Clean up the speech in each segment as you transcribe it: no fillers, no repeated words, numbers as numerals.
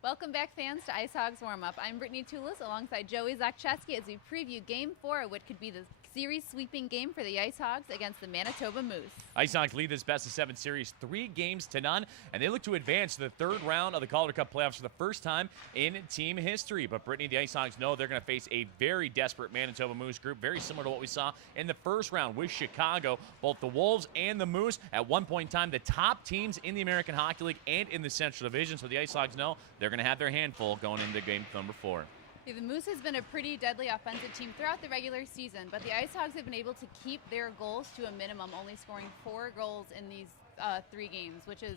Welcome back, fans, to IceHogs WarmUp. I'm Brittany Toulis alongside Joey Zakcheski as we preview Game 4 of what could be the series-sweeping game for the IceHogs against the Manitoba Moose. IceHogs lead this best-of-7 series 3-0, and they look to advance to the third round of the Calder Cup playoffs for the first time in team history. But Brittany, the IceHogs know they're going to face a very desperate Manitoba Moose group, very similar to what we saw in the first round with Chicago. Both the Wolves and the Moose, at one point in time, the top teams in the American Hockey League and in the Central Division. So the IceHogs know they're going to have their handful going into game number 4. The Moose has been a pretty deadly offensive team throughout the regular season, but the IceHogs have been able to keep their goals to a minimum, only scoring 4 goals in these 3 games, which is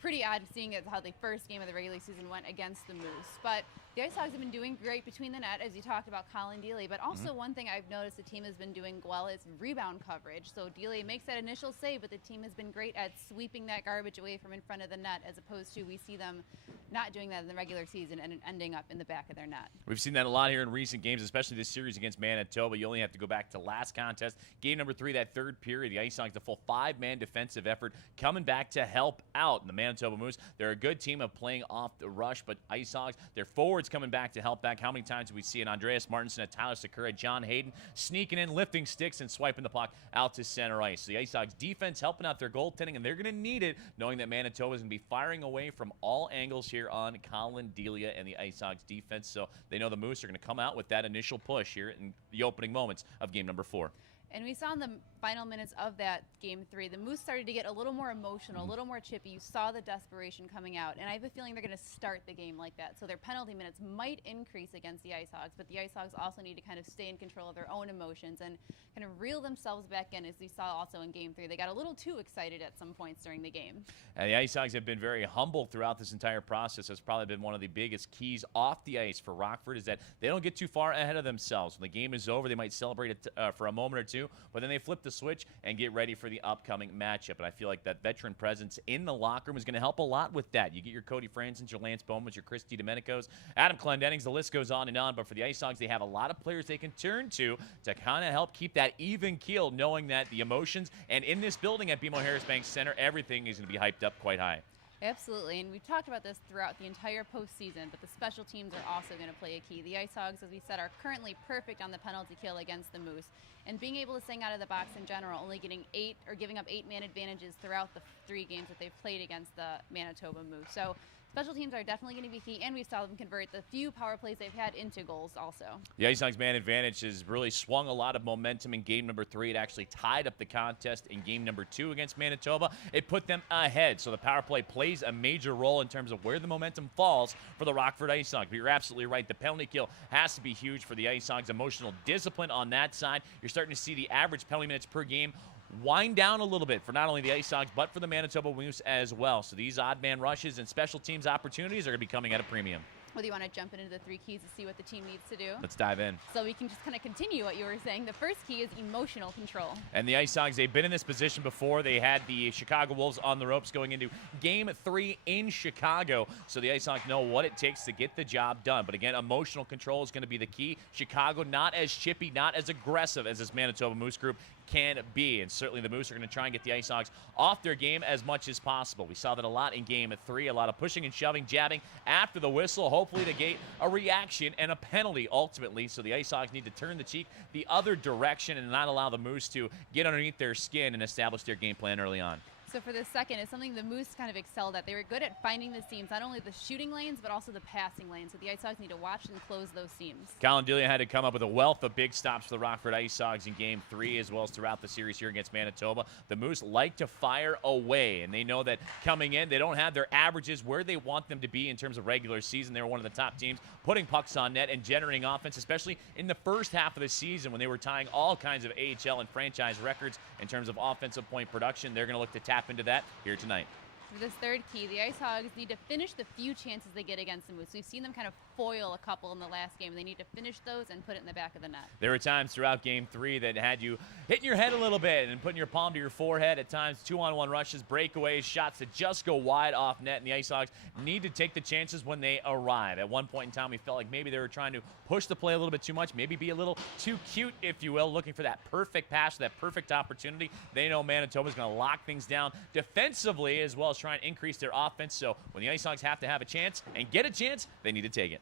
pretty odd seeing as how the first game of the regular season went against the Moose. But the IceHogs have been doing great between the net, as you talked about Colin Dealey, but also one thing I've noticed the team has been doing well is rebound coverage. So Dealey makes that initial save, but the team has been great at sweeping that garbage away from in front of the net, as opposed to we see them not doing that in the regular season and ending up in the back of their net. We've seen that a lot here in recent games, especially this series against Manitoba. You only have to go back to last contest, game number 3, that third period. The IceHogs, the full 5-man defensive effort, coming back to help out. And the Manitoba Moose, they're a good team of playing off the rush, but IceHogs, their forwards coming back to help back. How many times do we see an Andreas Martinson, a Tyler Sakura, John Hayden sneaking in, lifting sticks, and swiping the puck out to center ice? So the IceHogs defense helping out their goaltending, and they're going to need it, knowing that Manitoba is going to be firing away from all angles here on Colin Delia and the IceHogs defense. So they know the Moose are going to come out with that initial push here in the opening moments of game number 4. And we saw in the final minutes of that game 3, the Moose started to get a little more emotional, a little more chippy. You saw the desperation coming out, and I have a feeling they're going to start the game like that. So their penalty minutes might increase against the IceHogs, but the IceHogs also need to kind of stay in control of their own emotions and kind of reel themselves back in, as we saw also in game 3. They got a little too excited at some points during the game. And the IceHogs have been very humble throughout this entire process. That's probably been one of the biggest keys off the ice for Rockford, is that they don't get too far ahead of themselves. When the game is over, they might celebrate it for a moment or two, but then they flip the switch and get ready for the upcoming matchup. And I feel like that veteran presence in the locker room is going to help a lot with that. You get your Cody Franzens, your Lance Bowmans, your Chris DiDomenicos, Adam Clendennings, the list goes on and on. But for the IceHogs, they have a lot of players they can turn to kind of help keep that even keel, knowing that the emotions, and in this building at BMO Harris Bank Center, everything is going to be hyped up quite high. Absolutely, and we've talked about this throughout the entire postseason, but the special teams are also going to play a key. The IceHogs, as we said, are currently perfect on the penalty kill against the Moose, and being able to stay out of the box in general, only getting 8 or giving up 8-man advantages throughout the 3 games that they've played against the Manitoba Moose. So special teams are definitely going to be key, and we saw them convert the few power plays they've had into goals also. The IceHogs man advantage has really swung a lot of momentum in game number 3. It actually tied up the contest in game number 2 against Manitoba. It put them ahead, so the power play plays a major role in terms of where the momentum falls for the Rockford IceHogs. But you're absolutely right. The penalty kill has to be huge for the IceHogs. Emotional discipline on that side. You're starting to see the average penalty minutes per game wind down a little bit for not only the IceHogs, but for the Manitoba Moose as well. So these odd man rushes and special teams opportunities are going to be coming at a premium. Well, do you want to jump into the 3 keys to see what the team needs to do? Let's dive in. So we can just kind of continue what you were saying. The first key is emotional control. And the IceHogs, they've been in this position before. They had the Chicago Wolves on the ropes going into game 3 in Chicago. So the IceHogs know what it takes to get the job done. But again, emotional control is going to be the key. Chicago not as chippy, not as aggressive as this Manitoba Moose group can be. And certainly the Moose are going to try and get the IceHogs off their game as much as possible. We saw that a lot in game 3, a lot of pushing and shoving, jabbing after the whistle, hopefully to get a reaction and a penalty ultimately. So the IceHogs need to turn the cheek the other direction and not allow the Moose to get underneath their skin and establish their game plan early on. So for the second, it's something the Moose kind of excelled at. They were good at finding the seams, not only the shooting lanes, but also the passing lanes. So the IceHogs need to watch and close those seams. Colin Delia had to come up with a wealth of big stops for the Rockford IceHogs in game 3, as well as throughout the series here against Manitoba. The Moose like to fire away, and they know that coming in, they don't have their averages where they want them to be in terms of regular season. They were one of the top teams putting pucks on net and generating offense, especially in the first half of the season when they were tying all kinds of AHL and franchise records in terms of offensive point production. They're going to look to tap into that here tonight. For this third key, the IceHogs need to finish the few chances they get against the Moose. We've seen them kind of foil a couple in the last game. They need to finish those and put it in the back of the net. There were times throughout game 3 that had you hitting your head a little bit and putting your palm to your forehead. At times, 2-on-1 rushes, breakaways, shots that just go wide off net, and the IceHogs need to take the chances when they arrive. At one point in time, we felt like maybe they were trying to push the play a little bit too much, maybe be a little too cute, if you will, looking for that perfect pass, that perfect opportunity. They know Manitoba's going to lock things down defensively as well as else try and increase their offense. So when the IceHogs have to have a chance and get a chance, they need to take it.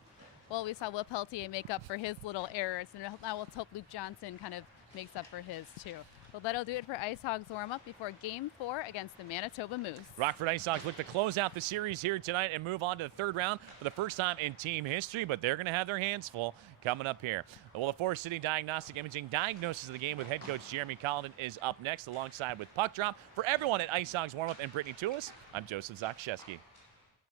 Well, we saw Will Peltier make up for his little errors, and now let's hope Luke Johnson kind of makes up for his too. Well, that'll do it for IceHogs warm-up before Game 4 against the Manitoba Moose. Rockford IceHogs look to close out the series here tonight and move on to the third round for the first time in team history, but they're going to have their hands full coming up here. Well, the Forest City Diagnostic Imaging diagnosis of the game with head coach Jeremy Collin is up next alongside with Puck Drop. For everyone at IceHogs Warm-Up and Brittany Toulis, I'm Joseph Zakshesky.